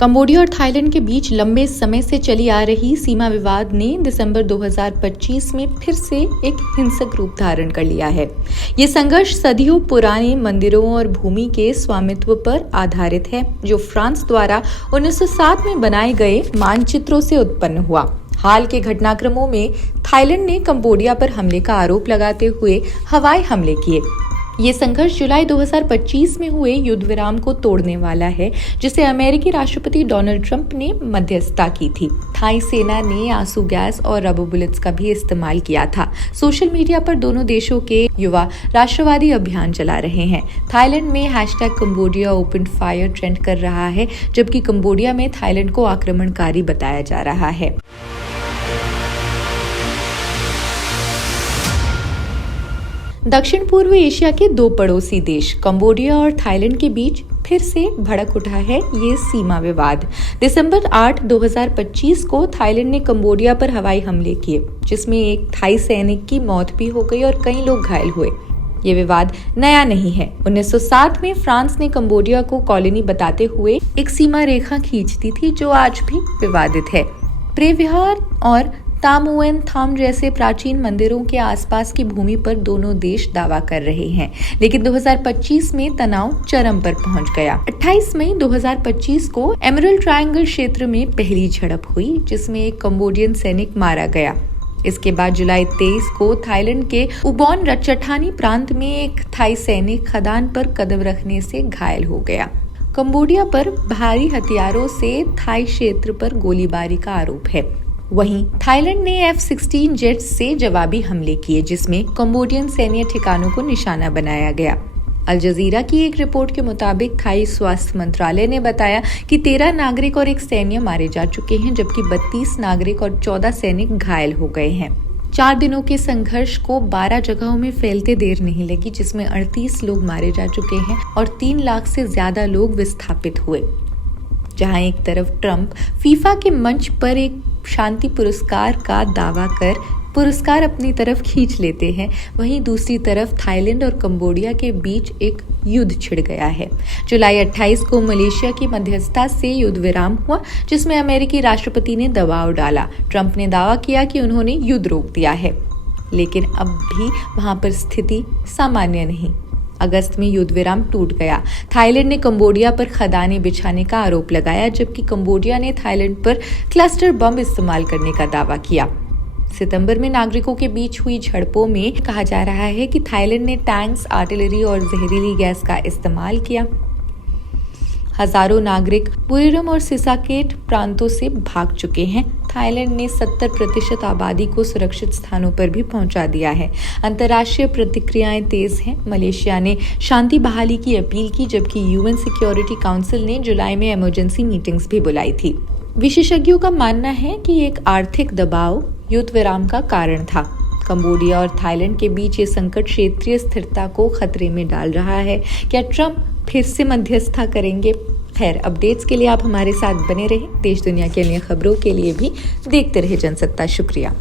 Cambodia और Thailand के बीच लंबे समय से चली आ रही सीमा विवाद ने दिसंबर 2025 में फिर से एक हिंसक रूप धारण कर लिया है। ये संघर्ष सदियों पुराने मंदिरों और भूमि के स्वामित्व पर आधारित है, जो फ्रांस द्वारा 1907 में बनाए गए मानचित्रों से उत्पन्न हुआ। हाल के घटनाक्रमों में थाईलैंड ने कंबोडिया पर हमले का आरोप लगाते हुए हवाई हमले किए। ये संघर्ष जुलाई 2025 में हुए युद्ध विराम को तोड़ने वाला है, जिसे अमेरिकी राष्ट्रपति डोनाल्ड ट्रंप ने मध्यस्थता की थी। थाई सेना ने आंसू गैस और रबर बुलेट्स का भी इस्तेमाल किया था। सोशल मीडिया पर दोनों देशों के युवा राष्ट्रवादी अभियान चला रहे हैं। थाईलैंड में #कंबोडिया ओपन फायर ट्रेंड कर रहा है, जबकि कंबोडिया में थाईलैंड को आक्रमणकारी बताया जा रहा है। दक्षिण पूर्व एशिया के दो पड़ोसी देश कंबोडिया और थाईलैंड के बीच फिर से भड़क उठा है ये सीमा विवाद। दिसंबर 8, 2025 को थाईलैंड ने कंबोडिया पर हवाई हमले किए, जिसमें एक थाई सैनिक की मौत भी हो गई और कई लोग घायल हुए। ये विवाद नया नहीं है। 1907 में फ्रांस ने कंबोडिया को कॉलोनी बताते हुए एक सीमा रेखा खींच दी थी, जो आज भी विवादित है। प्रेविहार और तामुएन थाम जैसे प्राचीन मंदिरों के आसपास की भूमि पर दोनों देश दावा कर रहे हैं, लेकिन 2025 में तनाव चरम पर पहुंच गया। 28 मई 2025 को एमरल्ड ट्रायंगल क्षेत्र में पहली झड़प हुई, जिसमें एक कंबोडियन सैनिक मारा गया। इसके बाद जुलाई 23 को थाईलैंड के उबोन रचठानी प्रांत में एक थाई सैनिक खदान पर कदम रखने से घायल हो गया। कंबोडिया पर भारी हथियारों से थाई क्षेत्र पर गोलीबारी का आरोप है। वहीं थाईलैंड ने F-16 जेट्स से जवाबी हमले किए, जिसमें कंबोडियन सैन्य ठिकानों को निशाना बनाया गया। अल जजीरा की एक रिपोर्ट के मुताबिक थाई स्वास्थ्य मंत्रालय ने बताया कि 13 नागरिक और एक सैन्य मारे जा चुके हैं, जबकि 32 नागरिक और 14 सैनिक घायल हो गए हैं। 4 दिनों के संघर्ष को 12 जगहों में फैलते देर नहीं लगी, जिसमें 38 लोग मारे जा चुके हैं और 3 लाख से ज्यादा लोग विस्थापित हुए। जहां एक तरफ ट्रंप फीफा के मंच पर एक शांति पुरस्कार का दावा कर पुरस्कार अपनी तरफ खींच लेते हैं, वहीं दूसरी तरफ थाईलैंड और कंबोडिया के बीच एक युद्ध छिड़ गया है। जुलाई 28 को मलेशिया की मध्यस्थता से युद्ध विराम हुआ, जिसमें अमेरिकी राष्ट्रपति ने दबाव डाला। ट्रंप ने दावा किया कि उन्होंने युद्ध रोक दिया है, लेकिन अब भी वहां पर स्थिति सामान्य नहीं। अगस्त में युद्ध विराम टूट गया। थाईलैंड ने कंबोडिया पर खदानें बिछाने का आरोप लगाया, जबकि कंबोडिया ने थाईलैंड पर क्लस्टर बम इस्तेमाल करने का दावा किया। सितंबर में नागरिकों के बीच हुई झड़पों में कहा जा रहा है कि थाईलैंड ने टैंक्स, आर्टिलरी और जहरीली गैस का इस्तेमाल किया। हजारों नागरिक बुरिरम और सिसाकेट प्रांतों से भाग चुके हैं। थाईलैंड ने 70% आबादी को सुरक्षित स्थानों पर भी पहुंचा दिया है। अंतर्राष्ट्रीय प्रतिक्रियाएं तेज हैं। मलेशिया ने शांति बहाली की अपील की, जबकि UN सिक्योरिटी काउंसिल ने जुलाई में इमरजेंसी मीटिंग्स भी बुलाई थी। विशेषज्ञों का मानना है कि एक आर्थिक दबाव युद्ध विराम का कारण था। कंबोडिया और थाईलैंड के बीच ये संकट क्षेत्रीय स्थिरता को खतरे में डाल रहा है। क्या ट्रंप फिर से मध्यस्थता करेंगे? खैर, अपडेट्स के लिए आप हमारे साथ बने रहें। देश दुनिया की अन्य खबरों के लिए भी देखते रहे जनसत्ता। शुक्रिया।